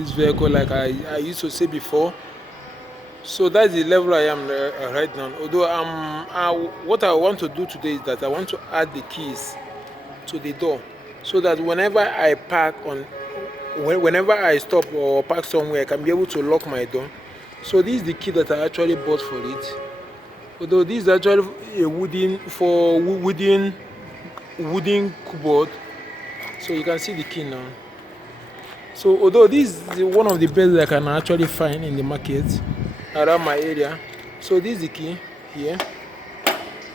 this vehicle, like I used to say before. So that's the level I am right now. Although what I want to do today is that I want to add the keys to the door, so that whenever I park on, whenever I stop or park somewhere, I can be able to lock my door. So this is the key that I actually bought for it. Although this is actually a wooden cupboard, so you can see the key now. So although this is one of the best that I can actually find in the market around my area, so this is the key here.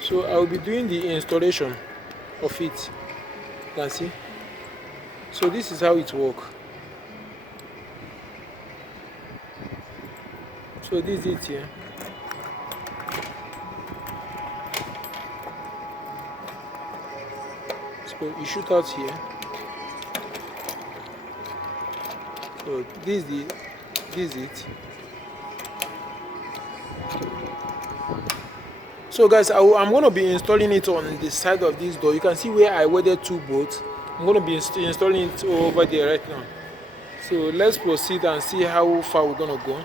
So I will be doing the installation of it. You can see. So this is how it works. So this is it here. So you shoot out here. So this is it. So guys, I'm going to be installing it on the side of this door. You can see where I welded 2 bolts. I'm going to be installing it over there right now. So let's proceed and see how far we're going to go.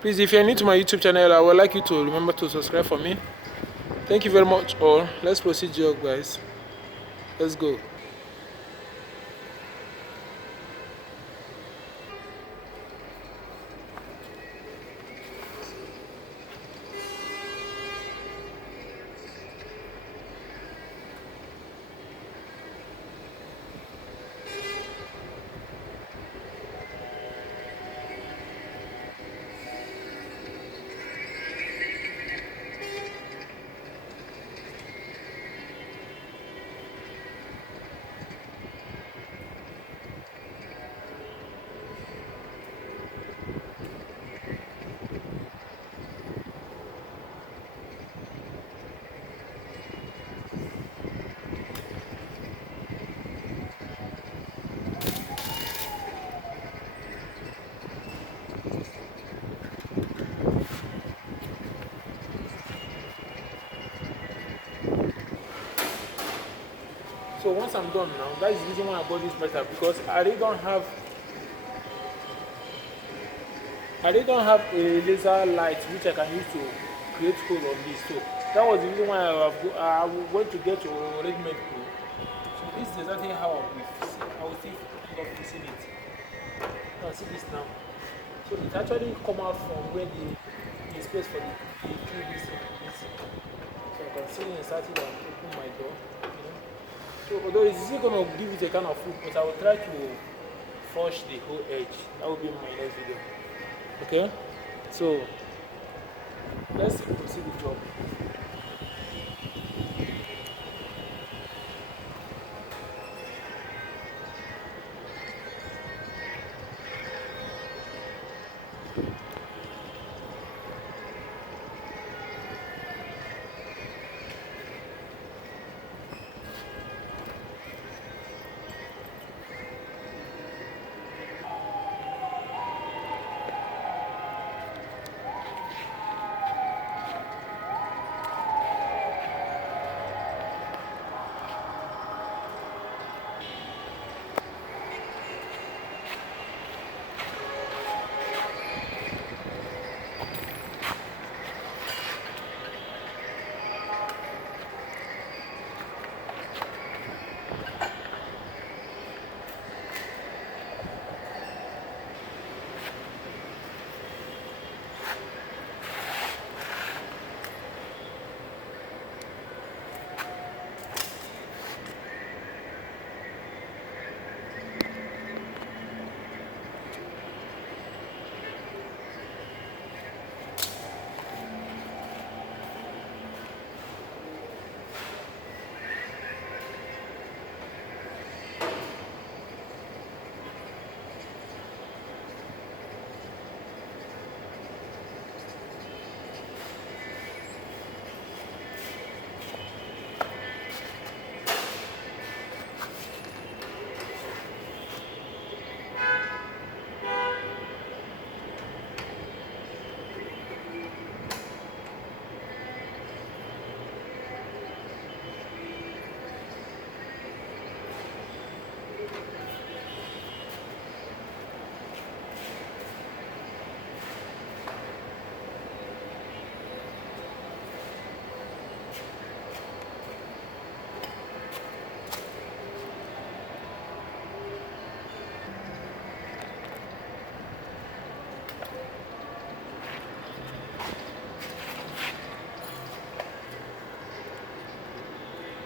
Please, if you're new to my YouTube channel, I would like you to remember to subscribe for me. Thank you very much all. Let's proceed, guys. Let's go. So once I'm done now, that is the reason why I bought this metal, because I really don't have a laser light which I can use to create hole on this. So that was the reason why I went to get your ready-made hole. So this is exactly how I will still end up fixing it. You can see this now. So it actually come out from where the space for the key is. So I can see insert it and open my door. So although it's still going to give it a kind of look, but I will try to forge the whole edge. That will be my next video. Okay? So let's proceed the job.